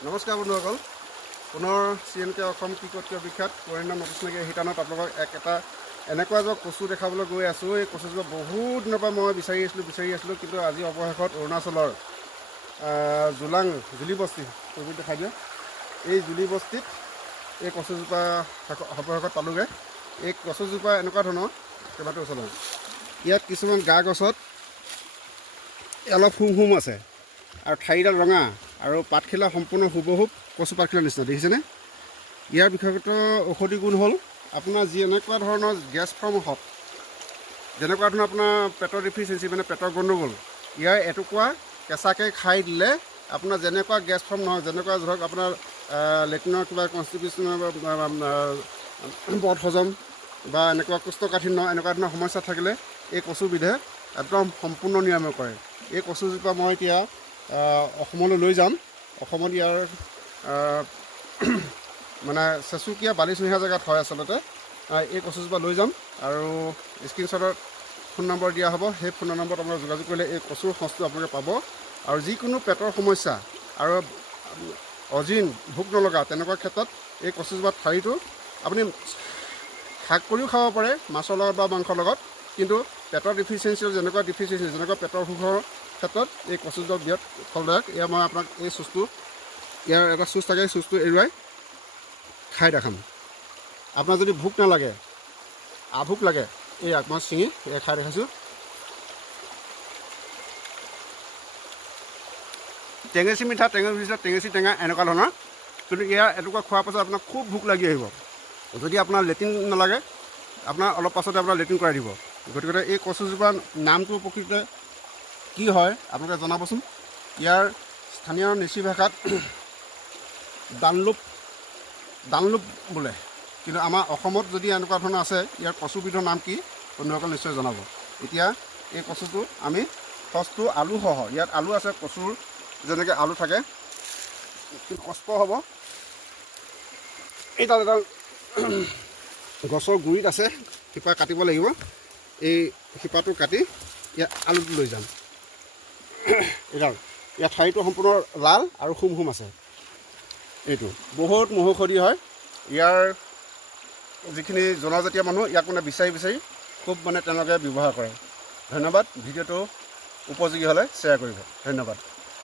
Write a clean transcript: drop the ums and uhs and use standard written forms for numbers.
নমস্কাৰ বন্ধুসকল, পুনৰ CNK অসম কি ক'ত কিয় বিখ্যাত পৰিণাম নতুনকৈ শিতানত আপোনালোকক এটা এনেকুৱা এজোপা কচু দেখাবলৈ গৈ আছোঁ। এই কচুজোপা বহুত দিনৰ পৰা মই বিচাৰি আছিলোঁ, কিন্তু আজি অৱশেষত অৰুণাচলৰ জুলি বস্তি দেখাই দিয়ক। এই জুলি বস্তিত এই কচুজোপা অৱশেষত পালোঁগৈ। এই কচুজোপা এনেকুৱা ধৰণৰ কেইবাটাও ওচৰত ইয়াত কিছুমান গা গছত অলপ হুম আছে আৰু ঠাৰিডাল ৰঙা আৰু পাতখিলা সম্পূৰ্ণ হুবহুব কচু পাতখিলাৰ নিচিনা দেখিছেনে। ইয়াৰ বিশেষত ঔষধি গুণ হ'ল আপোনাৰ যি এনেকুৱা ধৰণৰ গেছ ফৰ্ম হওক, যেনেকুৱা ধৰণৰ আপোনাৰ পেটৰ ডিফিচিয়েঞ্চি মানে পেটৰ গণ্ডগোল, ইয়াৰ এটুকুৰা কেঁচাকৈ খাই দিলে আপোনাৰ যেনেকুৱা গেছ ফৰ্ম নহয়, যেনেকুৱা ধৰক আপোনাৰ লেট্ৰিনৰ কিবা কনষ্টিটিউশ্যনৰ বদ হজম বা এনেকুৱা কোষ্ঠকাঠিন্য এনেকুৱা ধৰণৰ সমস্যা থাকিলে এই কচুবিধে একদম সম্পূৰ্ণ নিৰাময় কৰে। এই কচুজোপা মই এতিয়া অসমলৈ লৈ যাম। অসমত ইয়াৰ মানে চেচুকীয়া বালিচুহীয়া জেগাত হয় আচলতে। এই কচুজোপা লৈ যাম আৰু স্ক্ৰীনশ্বটত ফোন নম্বৰ দিয়া হ'ব। সেই ফোন নম্বৰত আপোনালোকে যোগাযোগ কৰিলে এই কচুৰ সঁচটো আপোনালোকে পাব। আৰু যিকোনো পেটৰ সমস্যা আৰু অজিন ভোক নলগা তেনেকুৱা ক্ষেত্ৰত এই কচুজোপাৰ ঠাৰিটো আপুনি শাক কৰিও খাব পাৰে, মাছৰ লগত বা মাংসৰ লগত। কিন্তু পেটৰ ডিফিচিয়েঞ্চি যেনেকুৱা পেটৰ অসুখৰ ক্ষেত্ৰত এই কচুজোপা বিৰাট ফলদায়ক। এয়া মই আপোনাক এই চুচটো, ইয়াৰ এটা চুচ থাকে, এই চুচটো এৰুৱাই খাই দেখাম। আপোনাৰ যদি ভোক নালাগে, আভোক লাগে, এই মই ছিঙি খাই দেখাইছোঁ। টেঙেচি মিঠা, টেঙেচি টেঙা এনেকুৱা ধৰণৰ। কিন্তু ইয়াৰ এটুকুৰা খোৱাৰ পাছত আপোনাৰ খুব ভোক লাগি আহিব। যদি আপোনাৰ লেট্ৰিন নালাগে, আপোনাৰ অলপ পাছতে আপোনাৰ লেট্ৰিন কৰাই দিব। গতিকে এই কচুজোপাৰ নামটো প্ৰকৃততে কি হয় আপোনালোকে জনাবচোন। ইয়াৰ স্থানীয় নিচি ভাষাত দানলুপ বোলে, কিন্তু আমাৰ অসমত যদি এনেকুৱা ধৰণৰ আছে, ইয়াৰ কচুবিধৰ নাম কি বন্ধুসকল নিশ্চয় জনাব। এতিয়া এই কচুটো আমি সচটো আলুসহ, ইয়াত আলু আছে, কচুৰ যেনেকৈ আলু থাকে, কিন্তু কষ্ট হ'ব। এইডাল এডাল গছৰ গুৰিত আছে, শিপা কাটিব লাগিব। এই শিপাটো কাটি ইয়াত আলুটো লৈ যাম। ইয়াৰ ঠাৰিটো সম্পূৰ্ণ লাল আৰু হুম আছে। এইটো বহুত মহৌষধি হয়। ইয়াৰ যিখিনি জনজাতীয় মানুহ ইয়াক মানে বিচাৰি খুব মানে তেওঁলোকে ব্যৱহাৰ কৰে। ধন্যবাদ। ভিডিঅ'টো উপযোগী হ'লে শ্বেয়াৰ কৰিব। ধন্যবাদ।